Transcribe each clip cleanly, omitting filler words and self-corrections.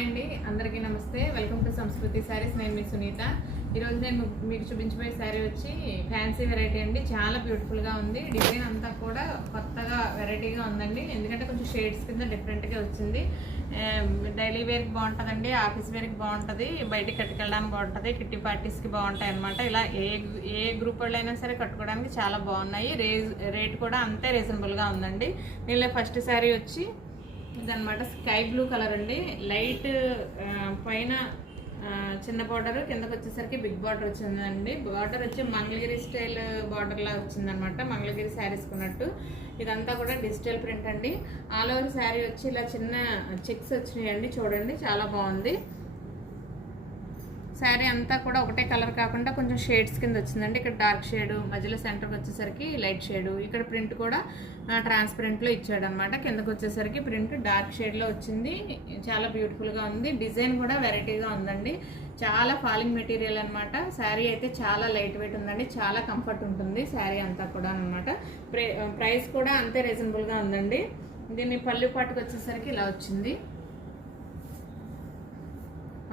Hi అండి, అందరికీ నమస్తే. వెల్కమ్ టు సంస్కృతి శారీస్. నేను మీ సునీత. ఈరోజు నేను మీకు చూపించబోయే శారీ వచ్చి ఫ్యాన్సీ వెరైటీ అండి. చాలా బ్యూటిఫుల్గా ఉంది. డిజైన్ అంతా కూడా కొత్తగా వెరైటీగా ఉందండి. ఎందుకంటే కొంచెం షేడ్స్ కింద డిఫరెంట్గా వచ్చింది. డైలీ వేర్కి బాగుంటుందండి, ఆఫీస్ వేర్కి బాగుంటుంది, బయటికి కట్టుకెళ్ళడానికి బాగుంటుంది, కిట్టి పార్టీస్కి బాగుంటాయి అనమాట. ఇలా ఏ గ్రూప్ వాళ్ళు అయినా సరే కట్టుకోవడానికి చాలా బాగున్నాయి. రేట్ కూడా అంతే రీజనబుల్గా ఉందండి. దీనిలో ఫస్ట్ శారీ వచ్చి ఇదనమాట, స్కై బ్లూ కలర్ అండి. లైట్ పైన చిన్న బార్డర్, కిందకు వచ్చేసరికి బిగ్ బార్డర్ వచ్చిందండి. బార్డర్ వచ్చి మంగళగిరి స్టైల్ బార్డర్ లా వచ్చిందనమాట, మంగళగిరి శారీస్ కొన్నట్టు. ఇదంతా కూడా డిజిటల్ ప్రింట్ అండి. ఆల్ ఓవర్ శారీ వచ్చి ఇలా చిన్న చెక్స్ వచ్చినాయండి. చూడండి, చాలా బాగుంది. శారీ అంతా కూడా ఒకటే కలర్ కాకుండా కొంచెం షేడ్స్ కింద వచ్చిందండి. ఇక్కడ డార్క్ షేడు, మధ్యలో సెంటర్కి వచ్చేసరికి లైట్ షేడు. ఇక్కడ ప్రింట్ కూడా ట్రాన్స్పరెంట్లో ఇచ్చాడు అనమాట. కిందకు వచ్చేసరికి ప్రింట్ డార్క్ షేడ్లో వచ్చింది. చాలా బ్యూటిఫుల్గా ఉంది. డిజైన్ కూడా వెరైటీగా ఉందండి. చాలా ఫాలింగ్ మెటీరియల్ అనమాట. శారీ అయితే చాలా లైట్ వెయిట్ ఉందండి. చాలా కంఫర్ట్ ఉంటుంది శారీ అంతా కూడా అనమాట. ప్రైస్ కూడా అంతే రీజనబుల్గా ఉందండి. దీన్ని పళ్ళు పాటుకు వచ్చేసరికి ఇలా వచ్చింది.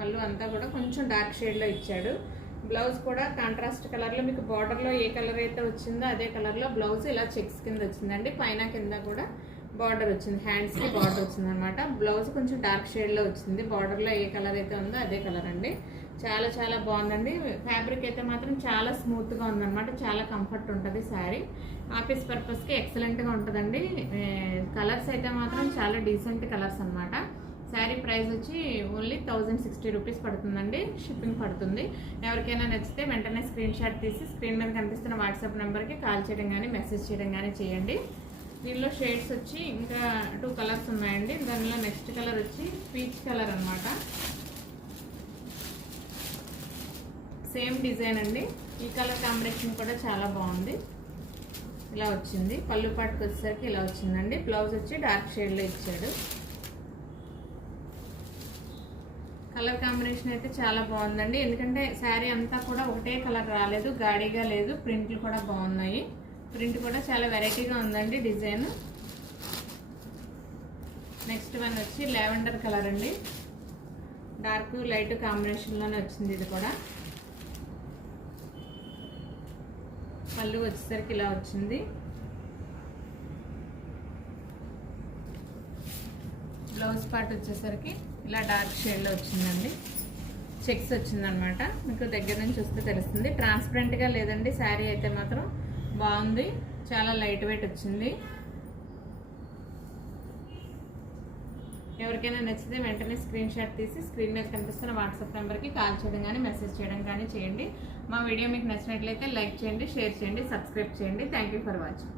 పళ్ళు అంతా కూడా కొంచెం డార్క్ షేడ్లో ఇచ్చాడు. బ్లౌజ్ కూడా కాంట్రాస్ట్ కలర్లో, మీకు బార్డర్లో ఏ కలర్ అయితే వచ్చిందో అదే కలర్లో బ్లౌజ్ ఇలా చెక్స్ కింద వచ్చిందండి. పైన కింద కూడా బార్డర్ వచ్చింది, హ్యాండ్స్కి బార్డర్ వచ్చింది అనమాట. బ్లౌజ్ కొంచెం డార్క్ షేడ్లో వచ్చింది. బార్డర్లో ఏ కలర్ అయితే ఉందో అదే కలర్ అండి. చాలా చాలా బాగుందండి. ఫ్యాబ్రిక్ అయితే మాత్రం చాలా స్మూత్గా ఉందన్నమాట. చాలా కంఫర్ట్ ఉంటుంది శారీ. ఆఫీస్ పర్పస్కి ఎక్సలెంట్గా ఉంటుందండి. కలర్స్ అయితే మాత్రం చాలా డీసెంట్ కలర్స్ అనమాట. శారీ ప్రైస్ వచ్చి ఓన్లీ 1060 రూపీస్ పడుతుందండి. షిప్పింగ్ పడుతుంది. ఎవరికైనా నచ్చితే వెంటనే స్క్రీన్ షాట్ తీసి స్క్రీన్ మీద కనిపిస్తున్న వాట్సాప్ నెంబర్కి కాల్ చేయడం కానీ మెసేజ్ చేయడం కానీ చేయండి. దీనిలో షేడ్స్ వచ్చి ఇంకా 2 కలర్స్ ఉన్నాయండి. దానిలో నెక్స్ట్ కలర్ వచ్చి పీచ్ కలర్ అనమాట. సేమ్ డిజైన్ అండి. ఈ కలర్ కాంబినేషన్ కూడా చాలా బాగుంది. ఇలా వచ్చింది. పళ్ళు పాటుకు వచ్చేసరికి ఇలా వచ్చిందండి. బ్లౌజ్ వచ్చి డార్క్ షేడ్లో ఇచ్చాడు. కలర్ కాంబినేషన్ అయితే చాలా బాగుందండి. ఎందుకంటే శారీ అంతా కూడా ఒకటే కలర్ రాలేదు, గాడిగా లేదు. ప్రింట్లు కూడా బాగున్నాయి. ప్రింట్ కూడా చాలా వెరైటీగా ఉందండి డిజైన్. నెక్స్ట్ వన్ వచ్చి లావెండర్ కలర్ అండి. డార్క్ లైట్ కాంబినేషన్లోనే వచ్చింది. ఇది కూడా పళ్ళు వచ్చేసరికి ఇలా వచ్చింది. బ్లౌజ్ పార్ట్ వచ్చేసరికి ఇలా డార్క్ షేడ్లో వచ్చిందండి. చెక్స్ వచ్చిందనమాట. మీకు దగ్గర నుంచి చూస్తే తెలుస్తుంది. ట్రాన్స్పరెంట్గా లేదండి శారీ అయితే మాత్రం బాగుంది. చాలా లైట్ వెయిట్ వచ్చింది. ఎవరికైనా నచ్చితే వెంటనే స్క్రీన్ షాట్ తీసి స్క్రీన్ మీద కనిపిస్తున్న వాట్సాప్ నెంబర్కి కాల్ చేయడం కానీ మెసేజ్ చేయడం కానీ చేయండి. మా వీడియో మీకు నచ్చినట్లయితే లైక్ చేయండి, షేర్ చేయండి, సబ్స్క్రైబ్ చేయండి. Thank you for watching.